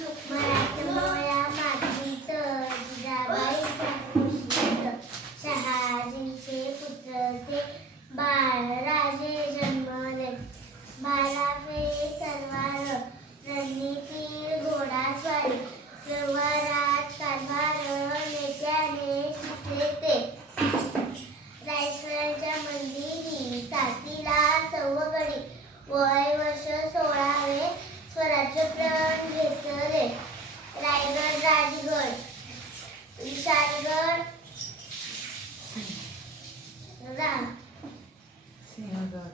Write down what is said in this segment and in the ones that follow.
मराठमोळ्या मातीत जिजाबाईच्या कुशीत शहाजींचे पुत्र ते बाळराजे जन्मले. भालाफे तलवार रणनीती घोडास्वारी व्यवहारात कारभार नेत्याने शिकले ते. रायसरांच्या मंदिरी तातीला चौघडी वय वर्ष 16वे स्वराज्य प्रण घेतले. रायगड राजगड विशाळगड सिंहगड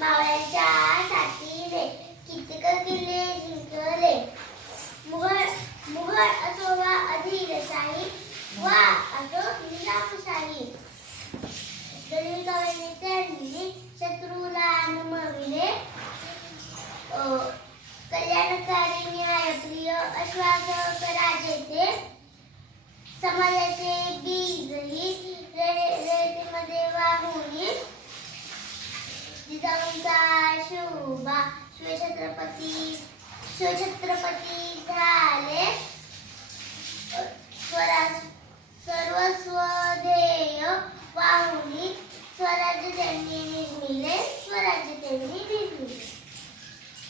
मावळ्यांच्या साथीने कित्येक किल्ले जिंकले. मुघल असो वा आदिलशाही वा असो निजामशाही गरीब नेत्यांनी शत्रूला नमविले. कल्याणकारी न्यायप्रिय आश्वासक राजे ते. समाजाचे बीजही रयतेमध्ये वाहून जिजाऊंचा शोभा शिवछत्रपती झाले. सर्वस्व ध्येय वाहुनी स्वराज्य त्यांनी निर्मिले.